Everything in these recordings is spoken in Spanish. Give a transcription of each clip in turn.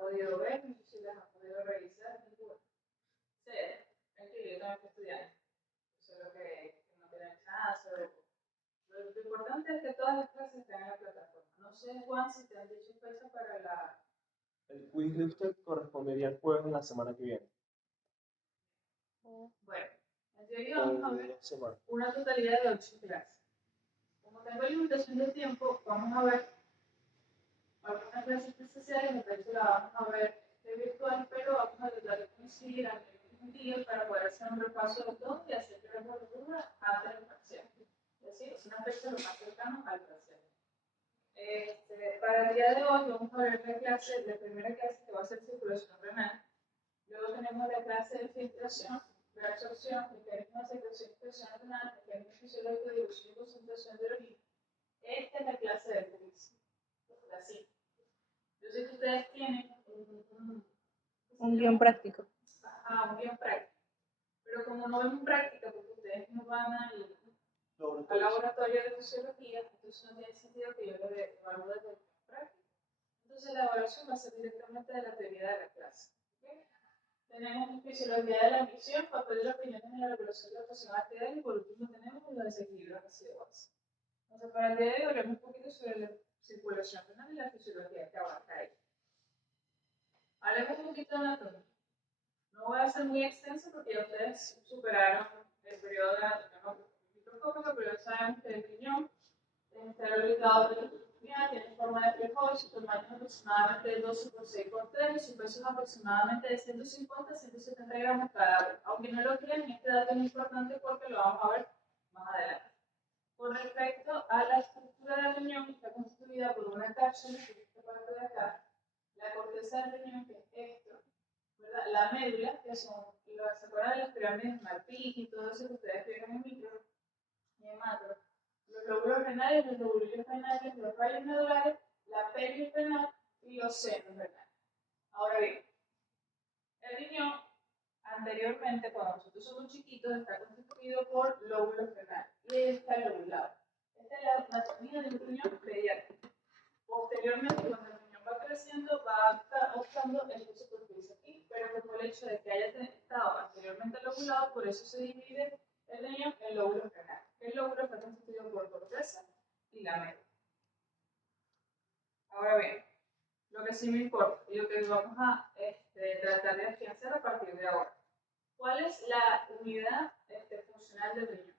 podido ver, no sé si las han podido revisar, ninguna. Sí, tranquilo, yo tengo que estudiar. Eso es lo que no tienen chance. Lo importante es que todas las clases estén en la plataforma. No sé, Juan, si te han dicho fecha para la... El quiz de usted correspondería al jueves de la semana que viene. Bueno, en teoría vamos a ver una totalidad de 8 clases. Como tengo limitación de tiempo, vamos a ver algunas clases presenciales, de hecho la vamos a ver virtual, pero vamos a tratar de conseguir al menos un día para poder hacer un repaso de todo y hacer la evaluación antes del parcial. Es decir, es una fecha lo más cercano al parcial. Para el día de hoy vamos a ver la primera clase que va a ser circulación renal. Luego tenemos la clase de filtración, reabsorción, mecanismo de secreción y filtración renal, mecanismo fisiológico de dilución y concentración de orina. Esta es la clase de quiz. Así. Yo sé que ustedes tienen un guión práctico. Ajá, un guión práctico. Pero como no vemos práctica, porque ustedes no van al laboratorio de fisiología, entonces no tiene sentido que yo les evalúe desde el guión práctico. Entonces la evaluación va a ser directamente de la teoría de la clase. ¿Okay? Tenemos fisiología de la emisión, papel de las opiniones en la regulación de la presión arterial y por último tenemos los desequilibrios residuales. Entonces para el día de hoy hablemos un poquito sobre la circulación renal y la fisiología que abarca ahí. Hablemos un poquito de anatomía. No voy a ser muy extenso porque ya ustedes superaron el periodo de anatomía microscópica, pero ya sabemos que el riñón está ubicado en la anatomía, tiene forma de frijol, su tamaño es aproximadamente 12 por 6 por 3 y su peso es aproximadamente de 150 a 170 gramos cada uno. Aunque no lo crean, este dato es importante porque lo vamos a ver más adelante. Con respecto a la estructura del riñón, está constituida por una cápsula, que es esta parte de acá, la corteza del riñón, que es esto, ¿verdad? La médula, que son, ¿se acuerdan de las pirámides de Marfil y todo eso que ustedes vieron en micro y en macro? Los lóbulos renales, los lóbulos renales, los rayos medulares, la pelvis renal y los senos renales. Ahora bien, el riñón, anteriormente, cuando nosotros somos chiquitos, está constituido por lóbulos renales y está lobulado. Esta es la anatomía del riñón pediátrico. Posteriormente, cuando el riñón va creciendo, va optando esta superficie aquí, pero por el hecho de que haya estado anteriormente lobulado, por eso se divide el riñón en lóbulos renales. El lóbulo está constituido por corteza y la médula. Ahora bien, lo que sí me importa y lo que vamos a tratar de afianzar a partir de ahora. ¿Cuál es la unidad funcional del riñón?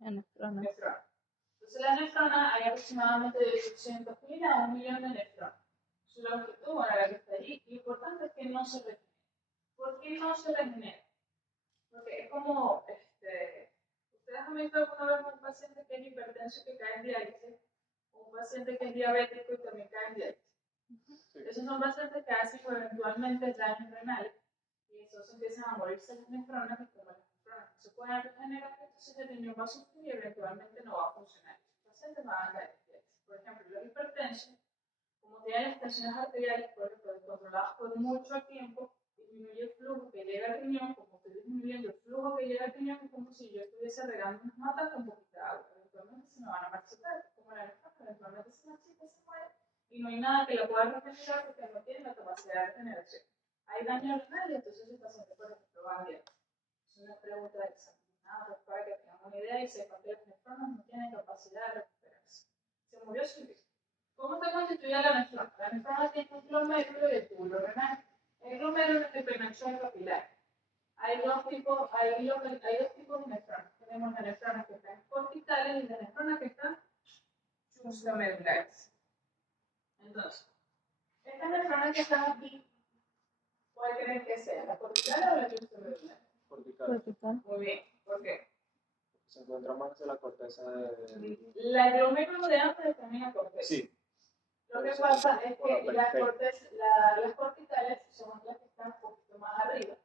La nefrona. Nefrona. Entonces la nefrona hay aproximadamente de 800.000 a 1.000.000 de nefronas. Su longitud, bueno, la que está allí, lo importante es que no se regenere. ¿Por qué no se regenera? Porque es como, ustedes han visto alguna vez un paciente que es hipertenso y que cae en diálisis, o un paciente que es diabético y también cae en diálisis. Sí. Esos son pacientes que hacen eventualmente daños renales y entonces empiezan a morirse las nefronas y como las nefronas no se pueden regenerar, entonces el riñón va a sufrir y eventualmente no va a funcionar. Los pacientes van a caer en diálisis. Por ejemplo, los hipertensos, como tienen las tensiones arteriales, por ejemplo, descontroladas por mucho tiempo, disminuye el flujo que llega al riñón. Como estoy disminuyendo el flujo que llega al riñón, es como si yo estuviese regando unas matas con poquita agua. Eventualmente se me van a marchitar, como la nefrona, eventualmente se marchita, se muere, y no hay nada que la pueda regenerar porque no tiene la capacidad de regeneración. Hay daño renal y entonces el paciente, por ejemplo, va a bien. Es una pregunta de examen, nada, para que tengan una idea y sepan que las nefronas no tienen capacidad de recuperarse. Se murió sin vida. ¿Cómo está constituida la nefrona? La nefrona tiene un glomérulo y el túbulo renal. El glomérulo es el penacho capilar. Hay dos tipos de nefronas. Tenemos las nefronas que están corticales y las nefronas que están justamedulares. Entonces, estas nefronas que están aquí, ¿cuál creen que sea? ¿La cortical o la justamedular? Cortical. Muy bien. ¿Por qué? Se encuentra más hacia la corteza de... La glomérulo de antes está en la corteza. Sí. Lo que pasa es que las corticales son las que están un poquito más arriba.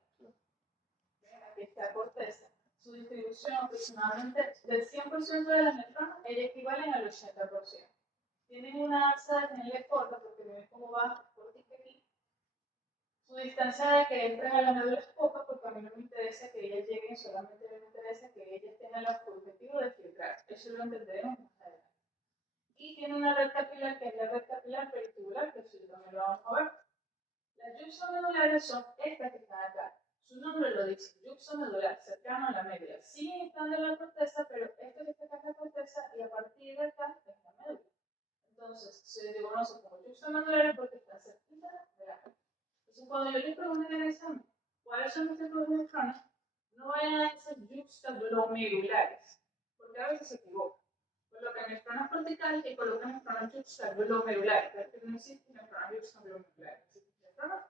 Aquí está corteza. Su distribución aproximadamente del 100% de las nefronas, ellas equivalen al 80%. Tienen una alza en el corta porque ven cómo va cortica aquí. Su distancia de que entren a la médula es poca porque a mí no me interesa que ellas lleguen, solamente me interesa que ellas tengan el objetivo de filtrar. Eso lo entenderemos más adelante. Y tiene una red capilar que es la red capilar peritubular, que eso también lo vamos a ver. Las yuxtamedulares son estas que están acá. Su nombre lo dice, yuxtamedular, cercano a la médula. Siguen estando en la corteza, pero esto que está acá en la corteza y a partir de acá es la médula. Entonces, se le conoce como yuxtamedulares porque están cerquita de la médula. Entonces, cuando yo les pregunto en el examen, ¿cuáles son los tipos de nefronas? No vayan a decir yuxtaglomerulares, porque a veces se equivocan. Colocan nefronas corticales y colocan nefronas yuxtaglomerulares, pero que no existe nefronas yuxtaglomerulares. Existe nefronas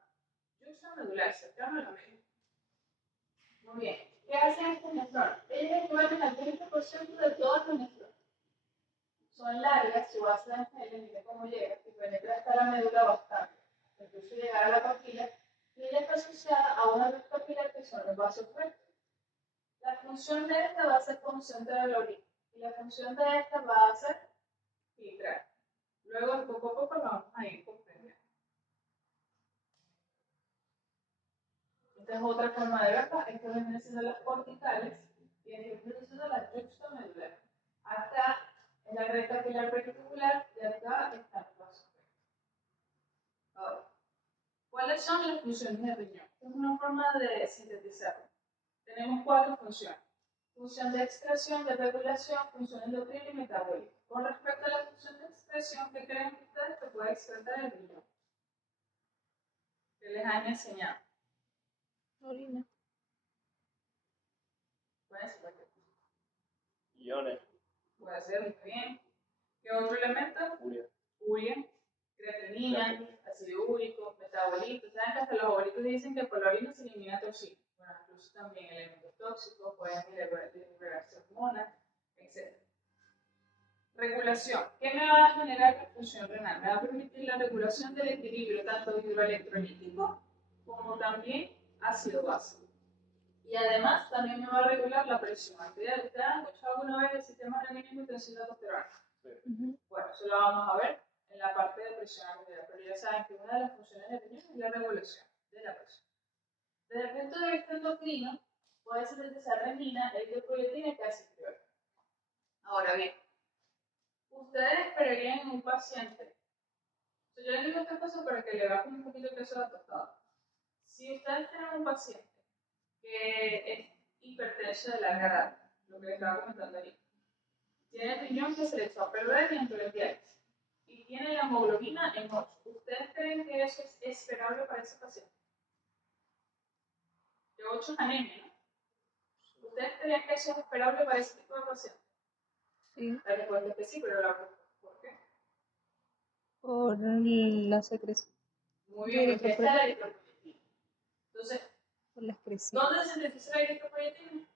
yuxtamedulares, cercano a la médula. Muy bien. ¿Qué hacen estas nefronas? Ellas equivalen al 30% de todas las nefronas. Son largas, su base de angeles, mire cómo llega, y penetra hasta la médula bastante, incluso llegar a la papila, y ella está asociada a una red capilar que son los vasos rectos. La función de esta va a ser concentra la orina, y la función de esta va a ser filtrar. Luego, poco a poco, lo vamos a ir comprendiendo. Esta es otra forma de verla. Esto viene siendo las corticales y esto viene siendo las yuxtamedulares. Acá es la red capilar reticular y acá están los vasos rectos. Ahora, ¿cuáles son las funciones del riñón? Esta es una forma de sintetizarlo. Tenemos 4 funciones. Función de excreción, de regulación, función endocrina y metabólica. Con respecto a la función de excreción, ¿qué creen ustedes que puede excretar el riñón? ¿Qué les han enseñado? Orina. Puede ser, Iones. puede ser muy bien. ¿Qué otro elemento? Urea. Urea, creatinina, ácido úrico, metabolitos. ¿Saben que hasta los abuelitos dicen que por la orina se elimina toxina? Bueno, incluso también elementos tóxicos, pueden liberarse hormonas, etc. Regulación. ¿Qué me va a generar la función renal? Me va a permitir la regulación del equilibrio tanto hidroelectrolítico como también ácido básico. Y además también me va a regular la presión arterial. ¿Ustedes han escuchado alguna vez el sistema renina y tensión aldosterona? Bueno, eso lo vamos a ver en la parte de presión arterial, pero ya saben que una de las funciones del riñón es la regulación de la presión. Desde el punto de vista endocrino, puede sintetizar renina, eritropoyetina y calcitriol. Ahora bien, ustedes esperarían en un paciente, yo les digo esta cosa para que le bajen un poquito el peso de la tostada. Si ustedes tienen un paciente que es hipertenso de larga edad, lo que les estaba comentando ahorita, tiene el riñón que se le echó a perder y entró en diálisis, y tiene la hemoglobina en 8, ¿ustedes creen que eso es esperable para ese paciente? Que 8 es anemia, ¿no? ¿Ustedes creen que eso es esperable para ese tipo de paciente? Sí. La respuesta es que sí, pero la pregunta es ¿por qué? Por la secreción. Muy bien, porque está la eritropoyetina. Entonces, Por la excreción. ¿dónde se sintetiza la eritropoyetina?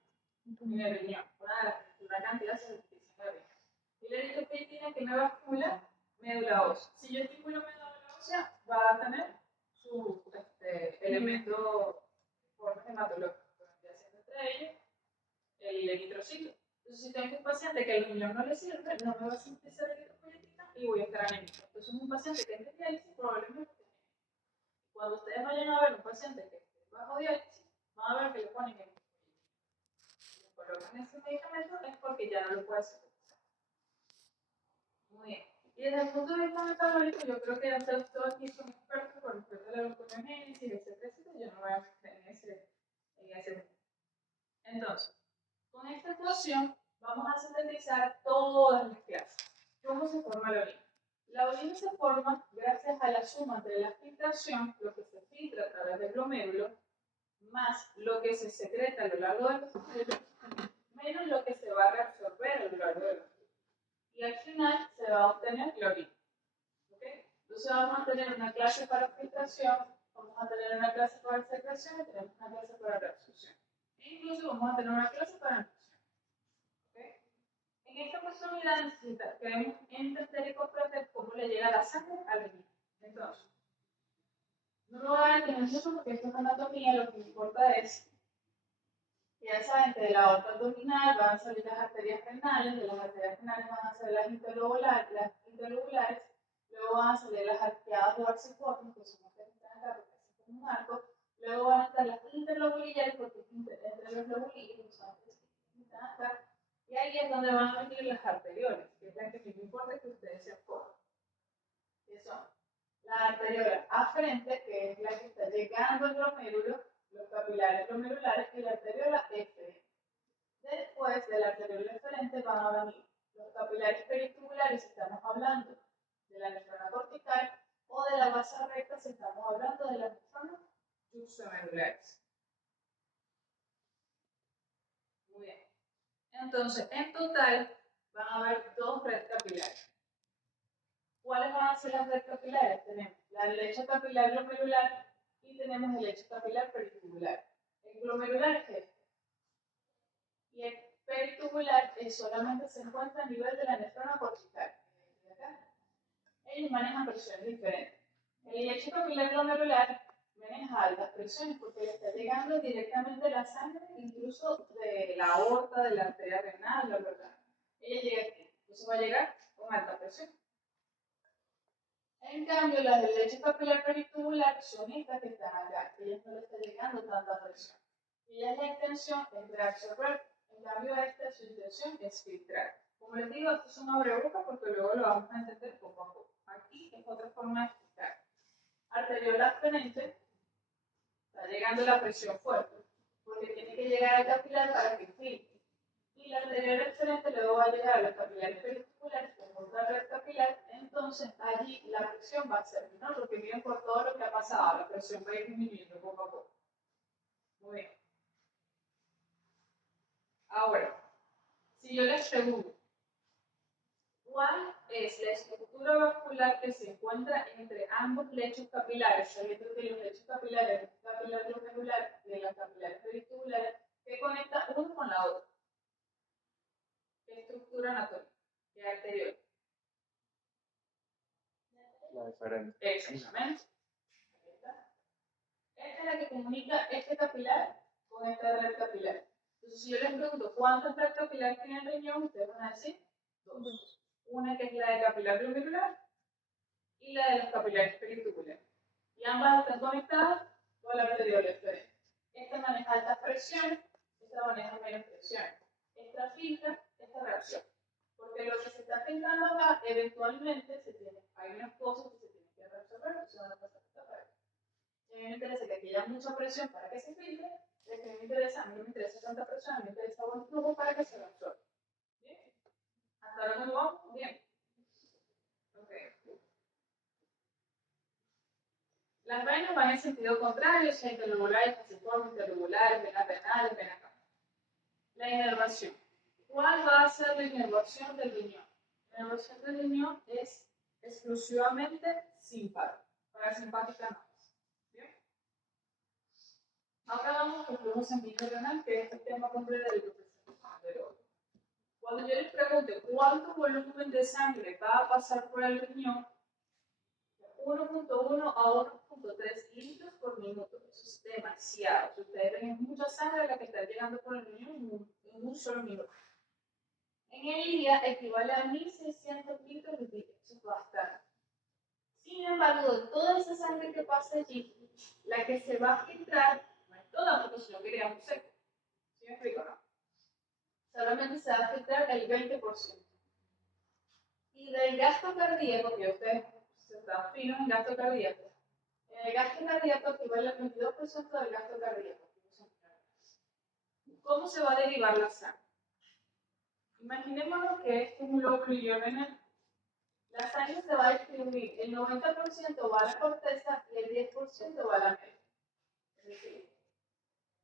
En el riñón. Una cantidad se sintetiza en el riñón. Y la eritropoyetina que me va a estimular médula ósea. Si yo estimulo médula ósea, va a tener su elemento hematológico, entre ellos el eritrocito. Entonces, si tengo un paciente que el riñón no le sirve, no me va a sintetizar eritropoyetina y voy a estar anémico. Entonces, un paciente que es de diálisis probablemente. Cuando ustedes vayan a ver un paciente que esté bajo diálisis, van a ver que le ponen eritropoyetina. Si le colocan ese medicamento es porque ya no lo puede sintetizar. Muy bien. Y desde el punto de vista metabólico, yo creo que ya todos aquí son expertos con respecto a la gluconeogénesis, etcétera, etcétera. Yo no voy a meter en ese punto. Entonces, con esta ecuación vamos a sintetizar todas las clases. ¿Cómo se forma la orina? La orina se forma gracias a la suma entre la filtración, lo que se filtra a través del glomérulo, más lo que se secreta a lo largo de los glomérulos, menos lo que se va a reabsorber a lo largo de los glomérulos. Y al final se va a obtener la orina. ¿Okay? Entonces vamos a tener una clase para filtración, vamos a tener una clase para secreción y tenemos una clase para reabsorción. Incluso vamos a tener una clase para nutrición. ¿Okay? En esta oportunidad queremos entender y comprender cómo le llega la sangre al riñón. Entonces, no lo voy a detener mucho porque esto es anatomía, lo que me importa es que ya saben que de la aorta abdominal van a salir las arterias renales, de las arterias renales van a salir las interlobulares, luego van a salir las arqueadas de Barcel-Cortins, que son las que están acá porque es como un arco, luego van a estar las interlobulillas, porque entre los lobulillos son las que están acá, y ahí es donde van a venir las arterioles, que es la que me importa que ustedes se acuerden. ¿Qué son? La arteriola aferente, que es la que está llegando al glomérulo, los capilares glomerulares, y la arteriola eferente. Después de la arteriola eferente van a venir los capilares peritubulares, si estamos hablando de la nefrona cortical, o de la vasa recta, si estamos hablando de las nefronas juxtamedulares. Muy bien. Entonces, en total, van a haber 2 redes capilares. ¿Cuáles van a ser las redes capilares? Tenemos la lecho capilar glomerular y tenemos el lecho capilar peritubular. El glomerular es este. Y el peritubular solamente se encuentra a nivel de la nefrona cortical. Ellos manejan presiones diferentes. El lecho capilar glomerular maneja altas presiones porque le está llegando directamente la sangre, incluso de la aorta, de la arteria renal, la verdad. Ella llega aquí, entonces va a llegar con alta presión. En cambio, las del lecho capilar peritubular son estas que están acá, ellas no le está llegando tanta presión. Y la extensión es de absorber, en cambio esta su intención es filtrar. Como les digo, esto es una abreboca porque luego lo vamos a entender poco a poco. Aquí es otra forma de filtrar. Arteriola aferente, está llegando la presión fuerte, porque tiene que llegar al capilar para que filtre. Y la arteriola excelente luego va a llegar a los capilares periculares con otra red capilar, entonces allí la presión va a ser menor, porque miren por todo lo que ha pasado, la presión va a ir disminuyendo poco a poco. Muy bien. Ahora, si yo les pregunto, ¿cuál es la estructura vascular que se encuentra entre ambos lechos capilares? Sabiendo que los lechos capilares, el capilar glomerular y las capilares periculares, que conecta uno con la otra. ¿Qué estructura anatómica? ¿Qué arterial? La diferente. Exactamente. Esta es la que comunica este capilar con esta red capilar. Entonces, si yo les pregunto cuántas redes capilares tiene el riñón, ustedes van a decir 2. Una que es la de capilar glomerular y la de los capilares periculares. Y ambas están conectadas con la arteriola externa. Esta maneja altas presiones, esta maneja menos presiones. Esta filtra, esta reacción. Porque lo que se está filtrando acá, eventualmente hay unas cosas que se tienen que reabsorber, que se van a pasar a esta pared. A mí me interesa que aquí haya mucha presión para que se filtre, a mí no me interesa tanta presión, a mí me interesa buen flujo para que se reabsorba. ¿Bien? ¿Hasta ahora cómo vamos? Bien. Las venas van en sentido contrario, o sea, interlobulares, falciformes, interlobulares, venas renales, venas cavadas. La inervación. ¿Cuál va a ser la inervación del riñón? La inervación del riñón es exclusivamente simpática, parasimpática no. ¿Bien? Ahora vamos al flujo sanguíneo renal, que es el tema completo del profesor. Cuando yo les pregunte cuánto volumen de sangre va a pasar por el riñón, 1.1 a 1.3 litros por minuto. Eso es demasiado. Si ustedes ven, es mucha sangre la que está llegando por el riñón en un solo minuto. En el día equivale a 1.600 litros de líquido. Eso es bastante. Sin embargo, de toda esa sangre que pasa allí, la que se va a filtrar, no es toda, porque si no queríamos seco. ¿Sí me explico, no? Solamente se va a filtrar el 20%. Y del gasto cardíaco, que ustedes están finos en gasto cardíaco, el gasto cardíaco equivale al 22% del gasto cardíaco. ¿Cómo se va a derivar la sangre? Imaginémonos que esto es un lóbulo renal. La sangre se va a distribuir, el 90% va a la corteza y el 10% va a la médula. Es decir,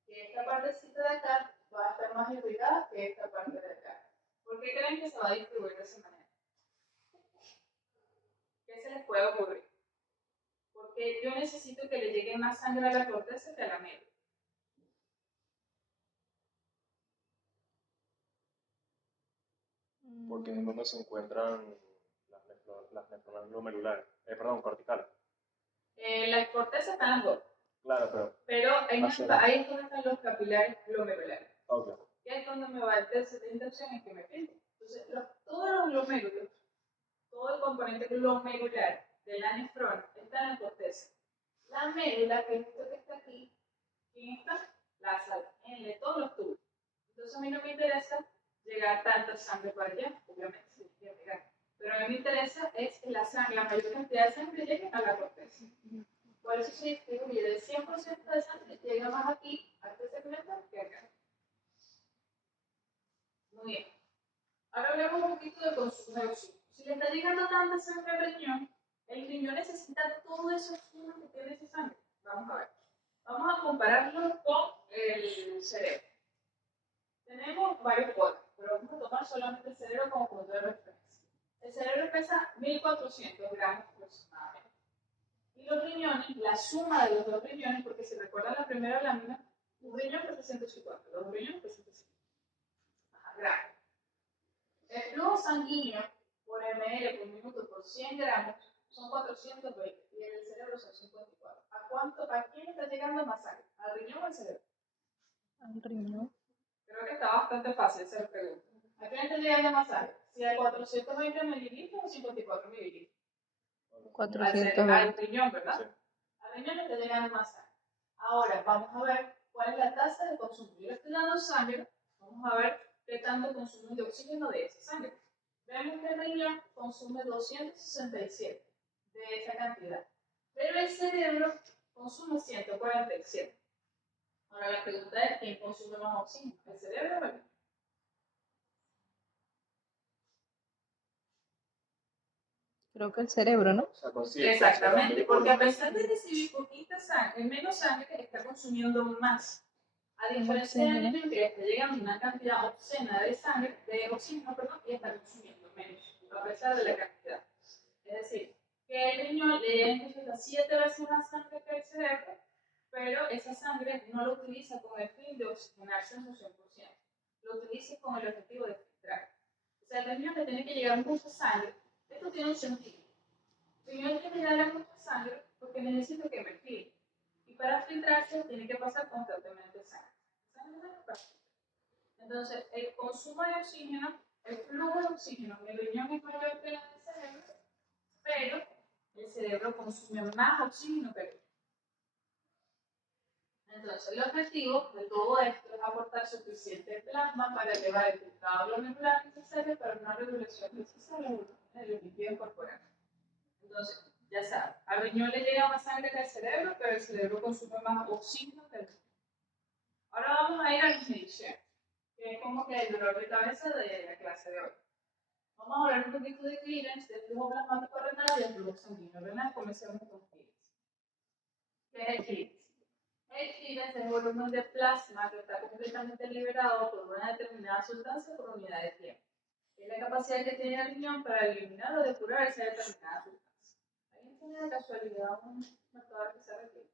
que esta partecita de acá va a estar más irrigada que esta parte de acá. ¿Por qué creen que se va a distribuir de esa manera? ¿Qué se les puede ocurrir? Porque yo necesito que le llegue más sangre a la corteza que a la médula. Porque en donde se encuentran las nefronas glomerulares, corticales. La corteza está en las dos. Claro, pero ahí es donde están los capilares glomerulares. Okay. Y ahí es donde me va a hacer la intención en que me filtre. Entonces, todos los glomérulos, todo el componente glomerular de la nefrona está en la corteza. La médula, que es esto que está aquí, ¿quién está? La sal, en todos los tubos. Entonces, a mí no me interesa llegar tanta sangre para allá, obviamente, si quiero llegar. Pero a mí me interesa es que la mayor cantidad de sangre llegue a la corteza. Por eso se distribuye del 100% de sangre, llega más aquí, a este segmento, que acá. Muy bien. Ahora hablemos un poquito de consumo de oxígeno. Si le está llegando tanta sangre al riñón, el riñón necesita todo ese oxígeno que tiene esa sangre. Vamos a ver. Vamos a compararlo con el cerebro. Tenemos varios cuadros, pero vamos a tomar solamente el cerebro como punto de referencia. El cerebro pesa 1400 gramos aproximadamente. Y los riñones, la suma de los dos riñones, porque si recuerdan la primera lámina, un riñón pesa 150, dos riñones pesan 150 gramos. El flujo sanguíneo por ml por minuto por 100 gramos son 420 y en el cerebro son 54. ¿A quién está llegando más sangre? ¿Al riñón o al cerebro? Al riñón. Creo que está bastante fácil esa pregunta. ¿A quién está llegando más sangre? ¿Si a 420 mililitros o 54 mililitros? 420. Al riñón, ¿verdad? Sí. Al riñón le está llegando más sangre. Ahora, vamos a ver cuál es la tasa de consumo. Yo le estoy dando sangre, vamos a ver qué tanto consume de oxígeno de esa sangre. Vemos que el riñón consume 267 de esa cantidad, pero el cerebro consume 147. Ahora la pregunta es, ¿quién consume más oxígeno? ¿El cerebro o el riñón? Creo que el cerebro, ¿no? O sea, consigue Exactamente, porque a pesar de recibir poquita sangre, menos sangre está consumiendo más. A diferencia del riñón, que le está llegando una cantidad obscena de sangre, de oxígeno, perdón, y está consumiendo menos, a pesar de la cantidad. Es decir, que el riñón le llega incluso a 7 veces más sangre que el cerebro, pero esa sangre no lo utiliza con el fin de oxigenarse en su 100%, lo utiliza con el objetivo de filtrar. O sea, el riñón le tiene que llegar mucha sangre. Esto tiene un sentido. El riñón tiene que llegar mucha sangre porque necesita que me filtre. Y para filtrarse tiene que pasar constantemente sangre. Entonces, el consumo de oxígeno, el flujo de oxígeno en el riñón es mayor que la del cerebro, pero el cerebro consume más oxígeno que el riñón. Entonces, el objetivo de todo esto es aportar suficiente plasma para elevar el filtrado glomerular necesario para una regulación necesaria de los líquidos corporales. Entonces, ya saben, al riñón le llega más sangre que al cerebro, pero el cerebro consume más oxígeno que el riñón. Ahora vamos a ir a las mediciones, que es como que el dolor de cabeza de la clase de hoy. Vamos a hablar un poquito de clearance, de flujo plasmático renal y de flujo sanguíneo renal. Comencemos con clearance. ¿Qué es el clearance? El clearance es el volumen de plasma que está completamente liberado por una determinada sustancia por unidad de tiempo. Es la capacidad que tiene el riñón para eliminar o depurar esa determinada sustancia. ¿Alguien tiene de casualidad un marcador que se requiere?